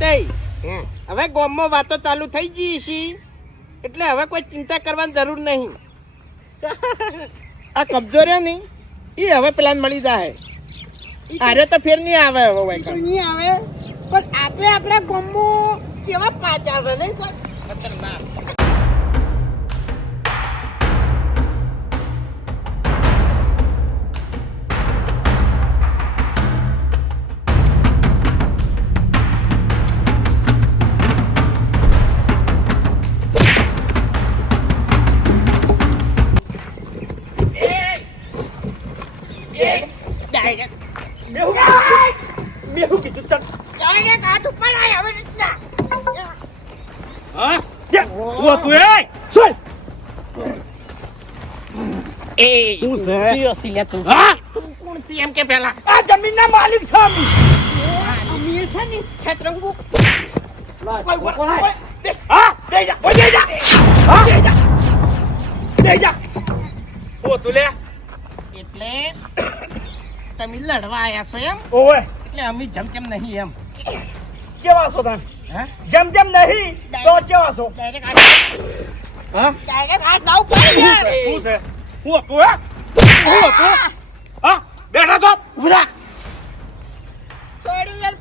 તે હવે ગામમાં વાતો ચાલુ થઈ ગઈ છે. એટલે હવે કોઈ ચિંતા કરવાની જરૂર નહીં. આ કબજો રહ્યો ને એ હવે પ્લાન મળી જાય અરે તો ફેર નહીં આવે હવે ભાઈ નહીં આવે. પણ આપણે આપણા ગામમાં કેવા પાચા છે નહીં કોઈ? ખતરનાક. યા, ઓ એ. સોય એ શું છે? તું હસી તું. હા? તું કોણ છે એમ કે પેલા? આ જમીનના માલિક છે અમે. અમે છે ને છત્રંગુ. ઓય, ઓય, ઓય, હા? બેહી જા ઓય, બેહી જા. હા? બેહી જા. બેહી જા. ઓ તું લે. એટલે તમે લડવા આયા છો એમ? ઓય એટલે અમે જમ કેમ નહીં એમ. કેવા છો હા જેમ જેમ નહીં તો ચેવા છો? હા? ડાયરેક્ટ હાથ લાવ પડી યાર. છે? હું હે? હું તું હા? બેઠા તો યાર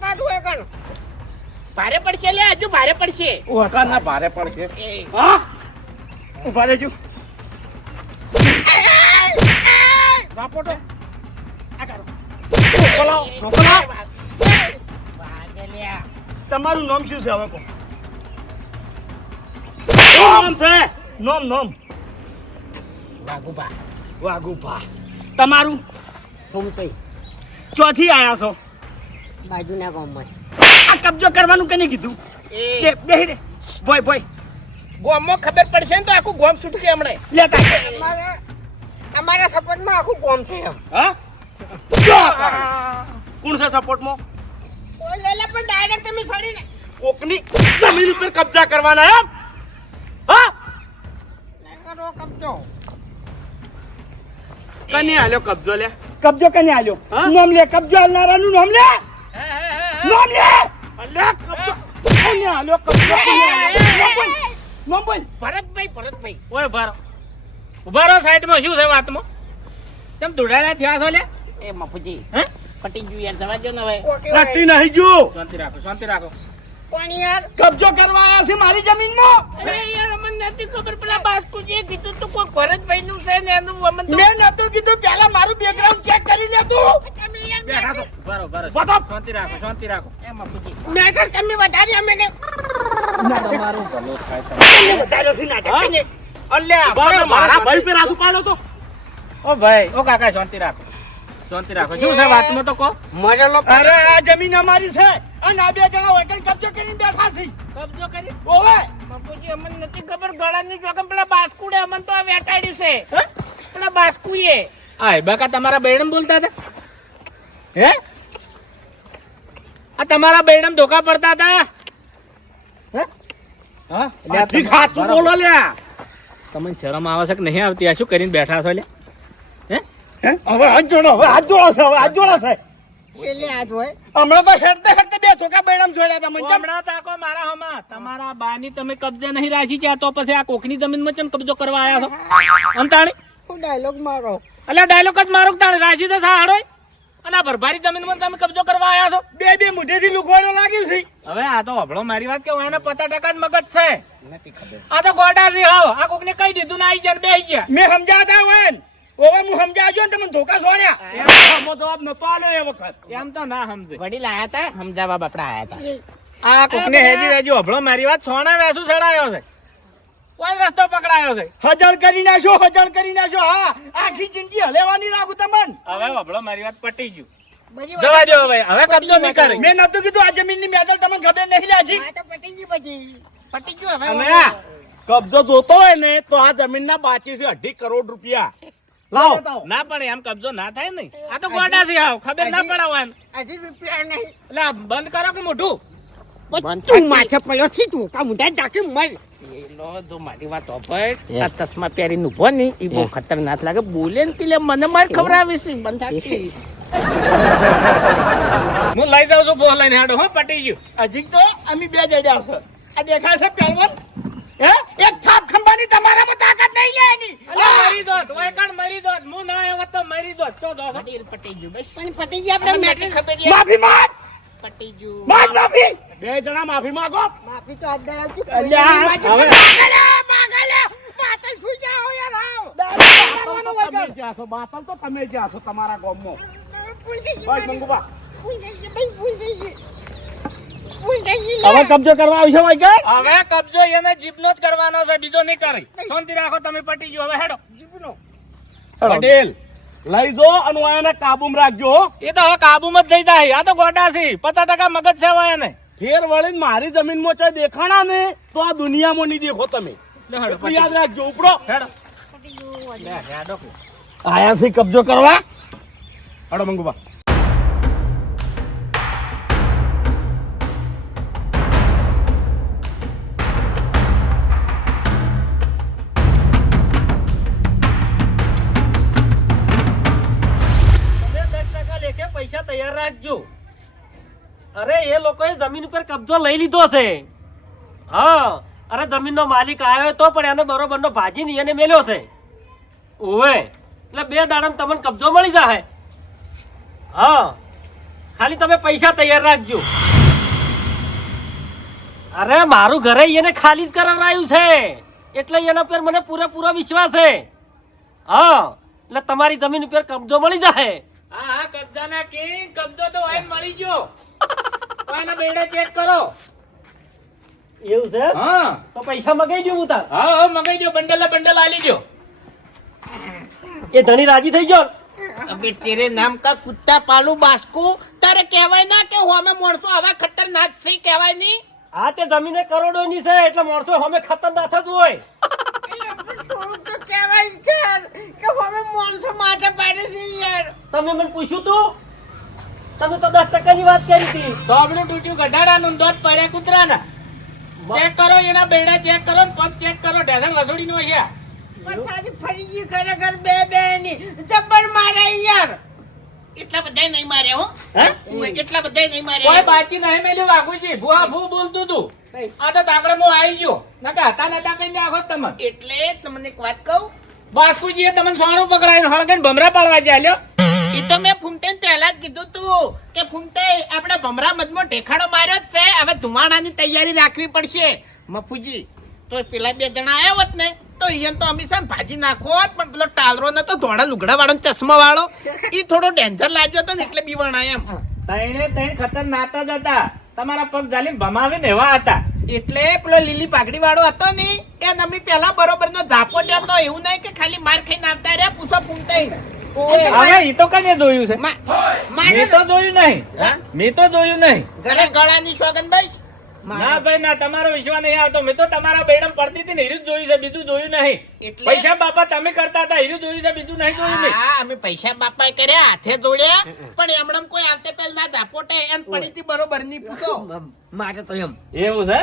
ભારે પડશે લે હજુ ભારે પડશે. ઓ હતા ના ભારે પડશે. હા? ઊભા રહેજો. રાપોટો આ કરો. રોકો લાવો વાગે લ્યા. તમારું નામ શું છે હવે કહો. નામ? છે? નામ નામ. વાઘુભા. વાઘુભા. તમારું? ફૂમતઈ ચોથી આયા છો. બાજુના ગામમાં. આ કબજો કરવાનું કે નહીં કીધું? એ. બે રે. બોય બોય ગોમમાં ખબર પડશે ને તો આખું ગોમ છૂટશે હમણે. લેતા અમારા અમારા સપોર્ટમાં આખું ગોમ છે એમ. હા? કોણ છે સપોર્ટમાં? લેલા પણ ડાયરેક્ટ તમે છોડીને કોકની જમીન ઉપર કબજા કરવાના એમ? હા? કરો કબજો. કને આલ્યો કબજો લે? કબજો કને આલ્યો? નામ લે કબજો આલનારાનું નામ લે? નામ લે? અલે કબજો. કને આલ્યો કબજો કને આલ્યો? નામ બોલ ભરતભાઈ ભરતભાઈ. ઓય ભારો ઉભારો સાઈડમાં શું છે વાતમાં? તેમ ધોડાડા થયા છો લે? એ મફુજી. હે? પટી ગયું યાર જવા દો ને હવે. કોટી રટ્ટી નહીં જો શાંતિ રાખો શાંતિ રાખો. કોણ યાર? કબજો કરવા આયા છે મારી જમીનમાં? અરે યાર અમને નથી ખબર. પેલા બાસ્કુજીએ કીધું તું કોઈ ભરતભાઈ નું છે ને એનું અમને તો મેં નતું કીધું પહેલા મારું બેકગ્રાઉન્ડ ચેક કરી લે તું. બેઠા તો. ઊભા રહો ઊભા શાંતિ રાખો શાંતિ રાખો. એ મફુજી મેટર તમે વધારી અમે ને તમારું ભલું થાય તને વધારે છે નાટક કને અલ્યા બરાબર, મારા ભાઈ પર હાથ ઉપાડો તો. ઓ ભાઈ ઓ કાકા શાંતિ રાખો. શાંતિ રાખો. શું છે વાતમાં તો કહો? મરેલો અરે આ જમીન અમારી છે. અને આ બે જણા હોય કબજો કરીને બેઠા છે. કબજો કરી? ઓવે. અમને નથી ખબર. ગળાની જોખમ પેલા બાસ્કુડે અમને તો આ વેટાડ્યું છે. પેલા બાસ્કુએ. આ બાકા તમારા બેડમ બોલતા હતા? હે? આ તમારા બેડમ ધોકા પડતા હતા? હે? બરાબર. બોલો લ્યા. તમને શરમ આવે છે કે નહીં આવતી? આ શું કરીને બેઠા છો લે હે? હવે હાથ જોડો હવે હાથ જોડો છે હવે હાથ જોડો છે. એટલે આજ હોય. હમણાં તો હેડતે હેડતે બે ધોકા બેડામ જોડ્યા હતા મને હમણાં તાકો મારા હમા તમારા બાની તમે કબજે નહીં રાખી છે તો પછી આ કોકની જમીનમાં ચમ કબજો કરવા આયા છો? અંતાણી? હું ડાયલોગ મારો. એટલે ડાયલોગ જ મારો તાણી? રાજી તો સાડો અને આ ભરભારી જમીનમાં તમે કબજો કરવા આયા છો? બે બે મુઠ્ઠીથી લુકવાડો લાગી છે. હવે આ તો હભળો મારી વાત કે હું એને પચાસ ટકા જ મગજ છે. નથી ખબર. આ તો ગોડા છે હા આ કોકને કહી દીધું ને આઈ ગયા બે બેહી ગયા. મેં સમજાવતા હોય ને. ઓવે હું સમજાવજો ને તમને ધોકા છોડ્યા આમો જવાબ નતો આલ્યો એ વખત. એમ તો ના સમજે. વડીલ આયા તા? સમજાવવા બાપડા આયા તા. આ કોકને હેજી હેજી હભળો મારી વાત સોણા વેસુ સડાયો છે. કોઈ રસ્તો પકડાયો છે. હજળ કરી નાખો હજળ કરી નાખો હા આખી જિંદગી હલેવાની રાખું તમને. હવે હભળો મારી વાત પટી ગયું. જવા દો હવે હવે કબજો નહીં કરે મેં નતું કીધું આ જમીનની મેટલ તમને ખબર નહીં લાજી પટી ગઈ બધી. પટી ગયું હવે કબજો જોતો હોય ને તો આ જમીનના બાકી છે અઢી કરોડ રૂપિયા. લાવો. ના પણ એમ કબજો ના થાય ને. આ તો ગોડા છે આવ ખબર ના પડાવો હજી રૂપિયા નહીં. એટલે બંધ કરો કે મોઢું? તું માથે પડ્યો થી તું. કા મુંડા ડાકી મર. એ જો મારી વાત ઓપર આ ચશ્મા પહેરીને ને એ બહુ ખતરનાક લાગે. બોલે ને તીલે મને માર ખવડાવે છે બંધ થાકી હું લઈ જાઉં છું બોલ લઈને હાડો હો પટી ગયું. હજી તો અમે બે જડ્યા છે. આ દેખાય છે પહેલવાન? હે? એક ખંભાની તમારામાં તાકાત નહીં લે એની. મરી દોત ઓય કણ મરી દોત હું ના આવ્યો તો મરી દોત તો દો. પટેલ પટી ગયું બસ. પણ પટી ગયા આપણે મેટર ખબર માફી માંગ. પટી ગયું માંગ માફી. બે જણા માફી માંગો. માફી તો આજ દાડાથી અલ્યા, કોઈની હવે- માગલે, માગલે. માથે જાઓ યાર, આવ. છો બાતલ તો તમે જ્યાં છો તમારા ગામમાં. બસ મંગુબા. ભૂલ ગઈ, ભાઈ, ભૂલ થઈ ગઈ. ભૂલ થઈ ગઈ, હવે કબજો કરવા આવશે ભાઈ કે હવે કબજો એને જીભનો જ કરવાનો છે બીજો નહીં કરી. શાંતિ રાખો તમે પટી ગયો. હવે હેડો. પટેલ લઈ જો અને એને કાબુમાં રાખજો એ તો હવે કાબુમાં જ જઈ જાય. આ તો ગોડા છે. પચાસ ટકા મગજ છે હવે એને. ફેર વળીને મારી જમીનમાં ચાહે દેખાણા ને તો આ દુનિયામાં નહીં દેખો તમે. લે હેડો, એટલું યાદ રાખજો ઉપડો. હેડો. આયા છે કબજો કરવા? હડો મંગુબા. અરે, એ લોકોએ જમીન ઉપર કબજો લઈ લીધો છે. હા, અરે, જમીનનો માલિક આવ્યો તો પણ એને બરોબરનો નહીં, એને મેલ્યો છે. ઓવે એટલે બે દાડામાં તમને કબજો મળી જાય હા, ખાલી તમે પૈસા તૈયાર રાખજો. અરે, મારું ઘરે એને ખાલી જ કરાવરાયું છે. એટલે એના પર મને પૂરેપૂરો વિશ્વાસ છે. હા, એટલે તમારી જમીન ઉપર કબજો મળી જાય હા હા, કબજાના કિંગ. કબજો તો હોય મળી ગયો. કોઈના બેડે ચેક કરો. એવું છે? હા. તો પૈસા મગાઈ દઉં હું તાર. હા હા મગાઈ દો બંડલ બંડલ આલી દો એ ધણી રાજી થઈ ગયો? અબે તેરે નામ કા કુત્તા પાલુ બાસ્કુ? તારે કહેવાય ના કે હોમે મોણસો આવા ખતરનાક થઈ કહેવાય નહીં? આ તે જમીને કરોડો ની છે એટલે માણસો અમે ખતરનાક જ હોય. કહેવાય કે હવે માણસો માથે પાડે છે યાર. તમે મને પૂછ્યું તું? તમે તો દસ ટકાની વાત કરી હતી. સોબડું તૂટ્યું ગધાડાનું દોત પડ્યા કૂતરાના. ચેક કરો એના બેડા ચેક કરો ને પગ ચેક કરો ઢેસણ વસોડીનો છે. પણ તારી ફરી ગઈ ખરેખર બે બે ની જબ્બર મારે યાર. એટલા બધા નહીં મારે હો. હે? એટલા બધા નહીં કોઈ મારે બાકી નહીં મેલ્યું વાઘુજી ભૂવા ભૂ બોલતું તું. આ તો તાકડે હું આવી ગયો. નકા હતા નતા કઈ નાખો તમે એટલે તમને એક વાત કહું. બાસ્કુજીએ તમને સોનું પકડાયું હળગન ભમરા પાડવા ચાલ્યો એ તો મેં ફૂમતે પહેલા જ કીધું તું કે ફૂમતે આપણે ભમરા મધમો ઠેખાડો માર્યો જ છે. હવે ધુમાડાની તૈયારી રાખવી પડશે. મફુજી તો પેલા બે જણા આવ્યા હોત ને તો અહીંયા તો અમે છે ને ભાજી નાખો પણ પેલો ટાલરો ને તો ધોળા લુગડા વાળો ચશ્મા વાળો. એ થોડો ડેન્જર લાગ્યો હતો ને એટલે બીવણાય એમ. તઈને તઈને ખતરનાક જ હતા. તમારા પગ જાલીને ભમાવીને એવા હતા. એટલે પેલો લીલી પાઘડી વાળો હતો ને એ નમી પેલા બરોબર નો ધાપો હતો એવું નહીં કે ખાલી માર ખાઈને આવતા રહ્યા પૂછો ફૂમતે હવે ઈ તો કને જોયું છે? મેં મારે તો જોયું નહીં. મેં તો જોયું નહીં. ઘરે ગળાની સોગન ભાઈ ના ભાઈ ના તમારો વિશ્વાસ નહીં આવતો. મેં તો તમારા બેડમ પડતી હતી ને એ જ જોયું છે બીજું જોયું નહીં. પૈસા બાપા તમે કરતા હતા એનું જોયું છે બીજું નહીં જોયું નહીં હા અમે પૈસા બાપાએ કર્યા હાથે જોડ્યા પણ એમણે કોઈ આવતે પહેલા ઝાપોટે એમ પડી હતી બરોબરની પૂછો મારે તો એમ. એવું છે.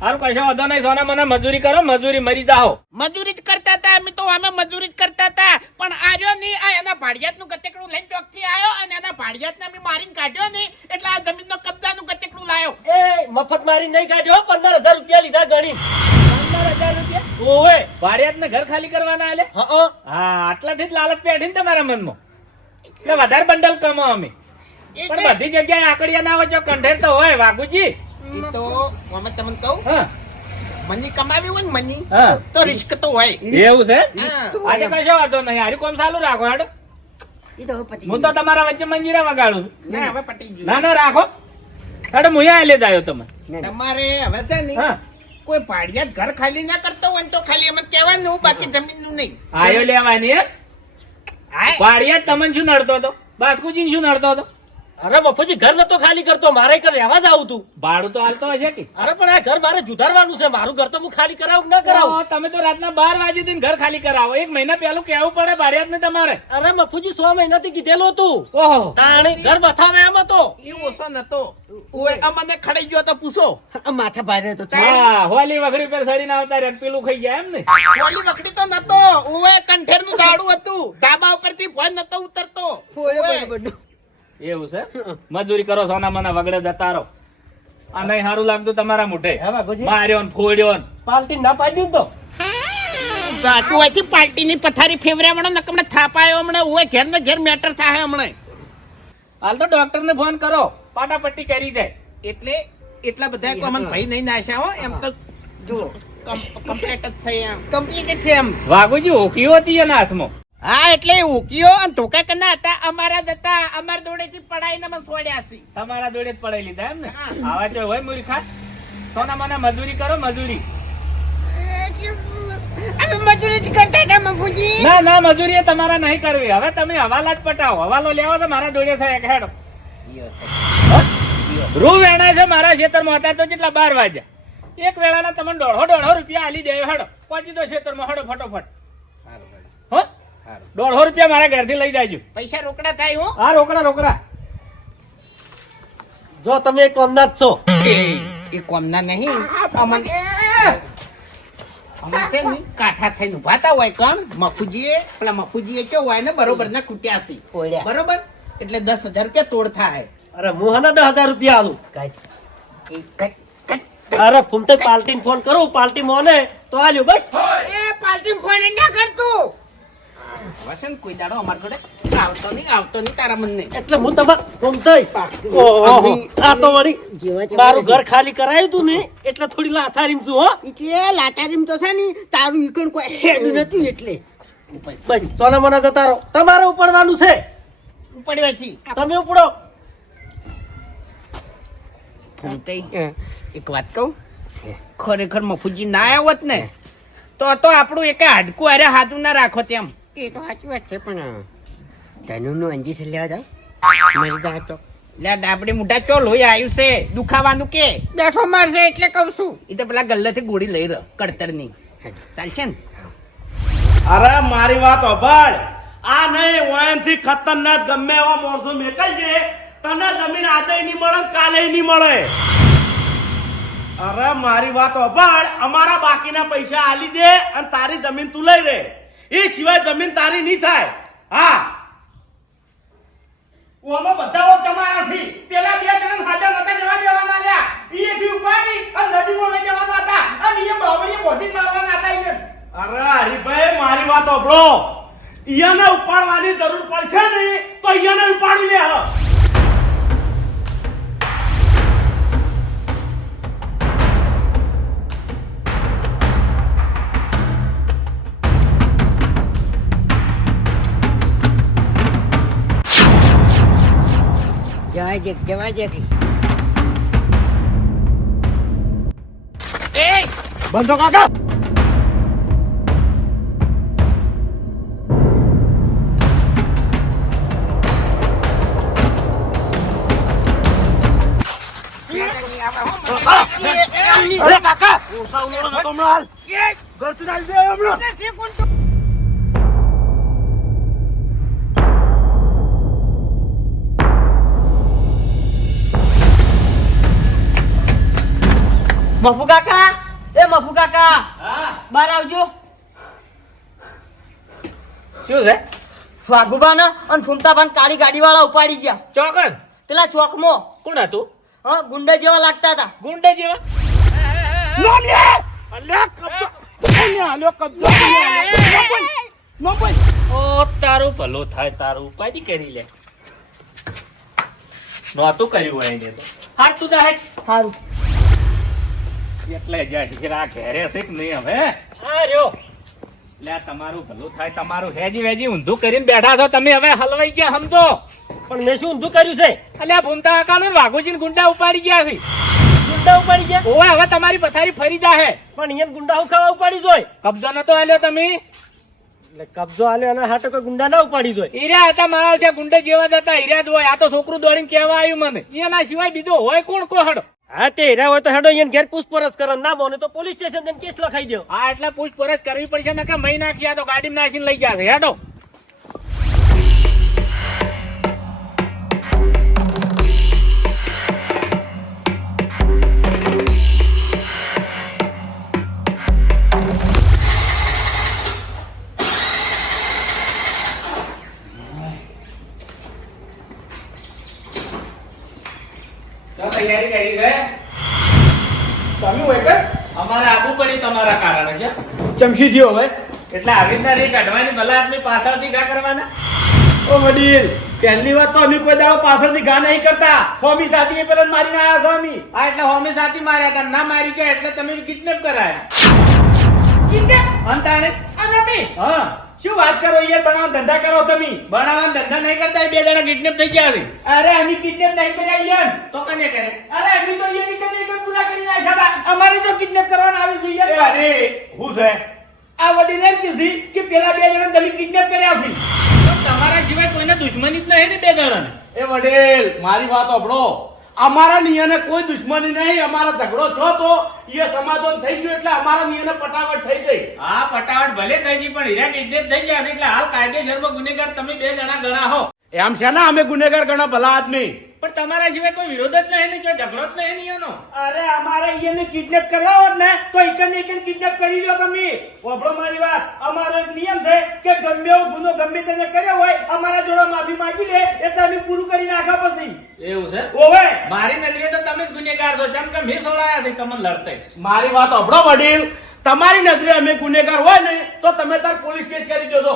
હારું કશો વાંધો નહીં સોના મને મજૂરી કરો મજૂરી મરી જાઓ. મજૂરી જ કરતા હતા અમે તો અમે મજૂરી જ કરતા હતા પણ આર્યો ની આ એના ભાડિયાતનું ગતેકડું લઈને ચોકથી આવ્યો અને એના ભાડિયાત ને અમે મારીને કાઢ્યો નહીં એટલે આ જમીન નો કબજા નું ગતેકડું લાયો. એ મફત મારી નહીં કાઢ્યો પંદર હજાર રૂપિયા લીધા ગણી. પંદર હજાર રૂપિયા? ઓવે. ભાડિયાત ઘર ખાલી કરવાના આલે? હા હા. આટલાથી જ લાલચ ને તમારા મનમાં. એટલે વધારે બંડલ કમો અમે. પણ બધી જગ્યાએ આકડિયા ના હોય જો કંઠેર તો હોય વાઘુજી. ઈ તો અમે તમને કહું હા. મની કમાવી હોય ને મની તો રિસ્ક તો હોય. એવું છે? આજે કશો વાંધો નહીં. હારું કોમ ચાલુ રાખો હેડો. ઈ તો હવે પતી હું તો તમારા વચ્ચે મંજીરા વગાડું ના ના ના રાખો. હેડો હું અહીંયા લે જાયો તમે તમારે હવે છે ને કોઈ ભાડિયા ઘર ખાલી ના કરતો હોય તો ખાલી એમ કહેવાનું બાકી જમીનનું નહીં. આયો લેવાની હે? હા પાડિયા તમને શું નડતો હતો? બાસ્કુજી શું નડતો હતો? અરે મફુજી ઘર નતો ખાલી કરતો મારે ઘર રહેવા જ આવું તું. ભાડું તો હાલતો હશે કે? અરે પણ આ ઘર મારે જુધારવાનું છે મારું ઘર તો હું ખાલી કરાવું ના કરાવું? તમે તો રાતના બાર વાગે થી ઘર ખાલી કરાવો. એક મહિના પહેલું કેવું પડે ભાડિયાત ને તમારે. અરે મફુજી સો મહિનાથી કીધેલું હતું. ઓહો. તાણે ઘર બતાવે એમ હતો. એ ઓછો નતો. ઓય અમને ખડાઈ ગયો તો પૂછો. માથા ભારે તો હા હોલી વખડી પર સડીને આવતા રે પેલું ખાઈ ગયા એમ ને? હોલી વખડી તો નતો. ઓય કંઠેરનું ઝાડું હતું. ધાબા ઉપરથી ફોન નતો ઉતરતો. ફોડે ઓય. એવું છે? મજૂરી કરો સોના મના વગડે જતા રહો. આ નહીં સારું લાગતું તમારા મોઢે? માર્યો ને ફોડ્યો ને પાલટી ના પાડ્યું તો? સાચું હોય છે ની પથારી ફેવરે હમણાં નકમણે થાપાયો હમણાં ઓય ઘેર ને ઘેર મેટર થાય હમણાં. હાલ તો ડોક્ટર ને ફોન કરો. પાટાપટ્ટી કરી જાય. એટલે એટલા બધા કોમન ભાઈ નહીં નાશ્યા હો. એમ તો જુઓ. કમ્પ્લીટ જ થઈ એમ. કમ્પ્લીટ છે એમ. વાઘુજી ઓકી હતી એના હાથમાં? હા એટલે ઉકીઓ અને ધોકા કના હતા. અમારા જ હતા અમાર દોડેથી પડાઈને મને છોડ્યા છે તમારા જોડે જ પડાઈ લીધા એમ ને. આવા જો હોય મૂર્ખા સોના મને મજૂરી કરો મજૂરી. અમે મજૂરી જ કરતા હતા મફુજી. ના ના મજૂરી એ તમારા નહીં કરવી. હવે તમે હવાલા જ પટાવો. હવાલો લેવો તો મારા જોડે છે એક હેડો. રૂ વેણા છે મારા ખેતરમાં હતા તો કેટલા બાર વાગ્યા? એક વેળાના તમને દોઢો દોઢો રૂપિયા આલી દેવો હેડો. પહોંચી દો ખેતરમાં હેડો ફટોફટ. હો? દોઢો રૂપિયા મારા ઘરથી લઈ જાયજો પૈસા રોકડા થાય હો. હા રોકડા રોકડા. જો તમે કોમના જ છો. એ કોમના નહીં. અમન અમન છે ને કાઠા થઈને ઊભા તા હોય કણ? મફુજીએ. પેલા મફુજીએ ચો હોય ને બરોબર ના કુટ્યા છે. બરોબર? એટલે દસ હજાર રૂપિયા તોડ થાય. અરે હું હને દસ હજાર રૂપિયા આલું. અરે ફૂમતે પાલટી ફોન કરું પાલટી મોને તો આલ્યો બસ. એ પાલટી ફોન ના કરતું. હવે કોઈ દાડો અમાર જોડે આવતો નહીં આવતો નહીં તારા મનને. એટલે હું તમાર ફૂમતે ઓહો, આ તો વળી મારું ઘર ખાલી કરાયું તું ને એટલે થોડી લાસારીમ છું હો. એટલે લાટારીમ તો છે ને તારું ઈકણ કોઈ હેડ નતું એટલે. બસ સોના મને તમારે ઉપડવાનું છે. પડવાથી તમે ઉપડો. એક વાત કહું. ખરેખર મફુજી ના આવ્યો ને તો તો આપણું એક હાડકું અરે હાથું ના રાખો તેમ. એ તો સાચી વાત છે પણ ધનુ નું અંજી છે લેવા જાવ મરી જા તો. લે આ ડાબડી મુઢા ચો લોહી આવ્યું છે. દુખાવાનું કે? બેઠો મારશે એટલે કહું છું. એ તો પેલા ગલ્લેથી ગોળી લઈ રહ્યો કડતરની. ચાલશે ને? અરે મારી વાત અભળ આ નહીં ઓયનથી ખતરનાક ગમે એવા માણસો મેકલજે તને જમીન આજે નહીં મળે ને કાલે નહીં મળે. અરે મારી વાત અભળ અમારા બાકીના પૈસા આલી દે અને તારી જમીન તું લઈ રે. એ સિવાય જમીન તારી નહીં થાય. હા. ઓમાં બધા વખત તમારા છે પેલા બે જણા હાજર નતા જવા દેવાના લ્યા. ઈ થી ઉપાડી અને નદીમાં લઈ જવાના હતા. અને એ બાવળીએ બોધી મારવાના હતા ઈ અરે હરીભાઈ મારી વાત સાંભળો. ઈયાને ઉપાડવાની જરૂર પડશે ને તો ઈયાને ઉપાડી લે હ. જવા દે જવા દે બંધો કાકા અરે કાકા ઘરથી આવી હમણાં મફુ કાકા? એ મફુ કાકા બહાર આવજો. શું છે? વાઘુબાના અને ફૂમતાબાન કાળી ગાડી વાળા ઉપાડી ગયા ચોકન? પેલા ચોકમાં. કોણ હતું? હા ગુંડા જેવા લાગતા હતા. ગુંડા જેવા? નોમ લે અલ્યા કબજો. કોને આલ્યો કબજો? કોને આલ્યો નો બોલ ઓ તારું ભલો થાય તારું ઉપાધિ કરી લે. નહોતું કર્યું હોય એને તો. હાર તું દા એટલે કે ઘેરે છે કે નહીં હવે? હા રહ્યો લે તમારું ભલું થાય તમારું હેજી વેજી ઊંધું કરીને બેઠા છો તમે હવે હલવાઈ ગયા સમજો. પણ મેં શું ઊંધું કર્યું છે? અલ્યા ભૂમતા કાકા વાઘુજી ગુંડા ઉપાડી ગયા છે. ગુંડા ઉપાડી ગયા? ઓવે હવે તમારી પથારી ફરી જાહે. પણ અહીંયા ગુંડા હું ખાવા ઉપાડી જોય. કબજો નતો આલ્યો તમે? એટલે કબજો આલ્યો એના હાટો કોઈ ગુંડા ના ઉપાડી જોય. હીરા હતા મારા છે ગુંડે જેવા જ હતા હીરા જ હોય. આ તો છોકરું દોડીને કહેવા આવ્યું મને. એના સિવાય બીજો હોય કોણ કો હડો? હા, તે હીરા હોય તો હેડો અહીંયા ઘેર પૂછપરછ કરે. ના બોને તો પોલીસ સ્ટેશન કેસ લખાઈ દો હા, એટલે પૂછપરછ કરવી પડશે ને કે મહિના આ તો ગાડીમાં નાખીને લઈ જશે. હેડો. છે ચમસી થયો હવે. એટલે આવી રીતના રે કાઢવાની ભલા આદમી પાછળથી ગા કરવાના. ઓ વડીલ પહેલી વાત તો અમે કોઈ દાડો પાછળથી ગા નહીં કરતા. હોમી સાથી પેલા મારીને આવ્યા છો અમે. આ એટલે હોમી સાથી માર્યા હતા. ના મારી ગયા એટલે તમે કિડનેપ કરાયા. કિડનેપ અંતાણે અને હા. શું વાત કરો યાર? બનાવ ધંધા કરો તમે. બનાવવાના ધંધા નહીં કરતા બે જણા કિડનેપ થઈ ગયા છે. અરે અમે કિડનેપ નહીં કર્યા યાર. તો કને કરે? અરે અમે તો યાર નીકળ નીકળ પૂરા કરી નાખ્યા હતા અમારે તો કિડનેપ કરવાના આવે છે યાર. અરે હું છે? આ વડીલ એમ કીધી કે પેલા બે જણા તમે કિડનેપ કર્યા છે. તો તમારા સિવાય કોઈને દુશ્મની જ નહીં ને બે જણાને? એ વડીલ મારી વાત સાંભળો. અમારા નિયને કોઈ દુશ્મની નહીં અમારા ઝઘડો છો તો એ સમાધાન થઈ ગયું એટલે અમારા નિયને પટાવટ થઈ ગઈ. હા પટાવટ ભલે થઈ ગઈ પણ હીરા કિડનેપ થઈ ગયા છે એટલે હાલ કાયદેસરમાં ગુનેગાર તમે બે જણા ગણા હો એમ છે ને અમે ગુનેગાર ગણા ભલા આદમી. પણ તમારા સિવાય કોઈ વિરોધ જ નહીં ને કોઈ ઝઘડો જ નહીં એનો અરે અમારે એને કિડનેપ કરવા હોત ને તો એકને એક કિડનેપ કરી લો તમે. વાપરો મારી વાત. અમારો એક નિયમ છે કે ગમે એવો ગુનો ગમે તેને કર્યો હોય અમારા જોડે માફી માંગી લે એટલે અમે પૂરું કરી નાખ્યા પછી. એવું છે? ઓવે. મારી નજરે તો તમે જ ગુનેગાર છો. જેમ કે મેં સોડાયા છે તમને લડતે. મારી વાત સાંભળો વડીલ. તમારી નજરે અમે ગુનેગાર હોય ને તો તમે તાર પોલીસ કેસ કરી દેજો.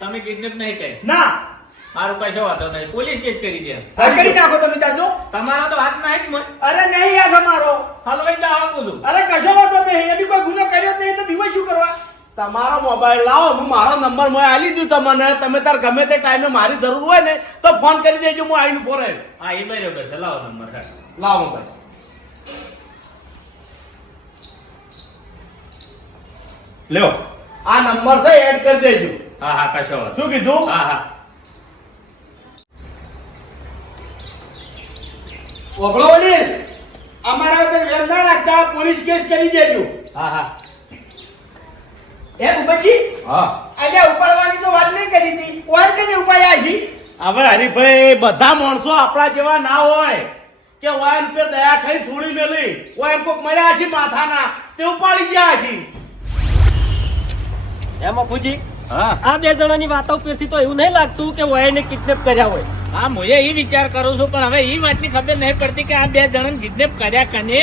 તમે કિડનેપ નહીં કરી. ના. મારું કશો વાંધો નહીં. પોલીસ કેસ કરી દે. કરી નાખો તમે જાજો. તમારો તો હાથ ના જ મત અરે નહીં યાર તમારો હલવાઈ દા આપું છું. અરે કશો વાંધો નહીં. એની કોઈ ગુનો કર્યો જ નહીં તો બીવા શું કરવા? તમારો મોબાઈલ લાવો. હું મારો નંબર મેં આલી દીધું તમને. તમે તાર ગમે તે ટાઈમે મારી જરૂર હોય ને તો ફોન કરી દેજો હું આવીને રહ્યો હા એ બરાબર છે. લાવો નંબર લાવો મોબાઈલ લ્યો. આ નંબર છે એડ કરી દેજો. હા હા કશો શું કીધું? હા હા. ઓગળો ને અમારા ઉપર વેમ ના રાખતા પોલીસ કેસ કરી દેજો. હા હા. એ ઉબજી હા. આજે ઉપાડવાની તો વાત નહીં કરી હતી. કોણ કને ઉપાડ્યા છે હવે હરીભાઈ બધા માણસો આપણા જેવા ના હોય કે વાયન પે દયા ખાઈ છોડી મેલી. વાયન કોક મળ્યા છે માથાના. તે ઉપાડી ગયા છે એમાં પૂછી હા. આ બે જણાની વાતો ઉપરથી તો એવું નહીં લાગતું કે વાયને કિડનેપ કર્યા હોય. હા હું એ વિચાર કરું છું, પણ હવે એ વાતની ખબર નહીં પડતી કે આ બે જણાને કિડનેપ કર્યા કને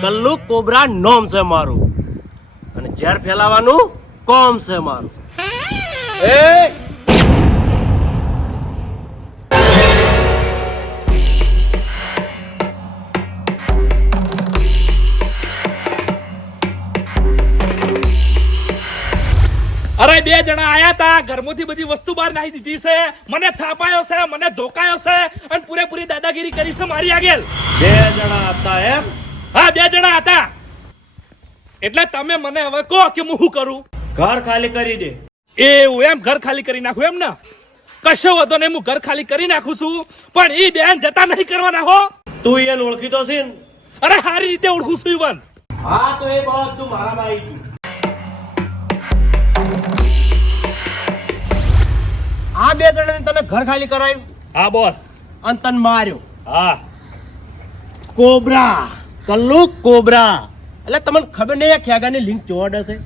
કલ્લુ કોબરા નોમ છે મારું. અને ઝેર ફેલાવાનું કોમ છે મારું. એ! અરે બે જણા આયા તા ઘરમાંથી બધી વસ્તુ બહાર નાખી દીધી છે. મને થાપાયો છે મને ધોકાયો છે અને પૂરેપૂરી દાદાગીરી કરી છે મારી આગળ બે જણા હતા એમ. હા બે જણા હતા. એટલે તમે મને હવે કહો કે હું શું કરું? ઘર ખાલી કરી દે. એવું એમ ઘર ખાલી કરી નાખું એમ ને? કશો વધો ને હું ઘર ખાલી કરી નાખું છું. પણ એ બેન જતા નહીં કરવાના હો. તું એને ઓળખીતો છે અરે સારી રીતે ઓળખું છું ઈવન. હા તો એ બધું મારામાં આવી ગયું. આ બે જણાને તને ઘર ખાલી કરાવ્યું હા બોસ. અને તને માર્યો? હા. કોબરા. કલ્લુ કોબરા. એટલે તમને ખબર નહીં આ ખ્યાગાની લિંક જોવા હશે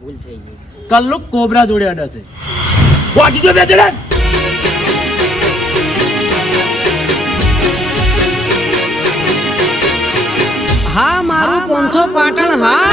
ભૂલ થઈ ગઈ. કલ્લુ કોબરા જોડે અડશે વાંચી દો બે જણા? હા મારું પોંથો પાટણ હા.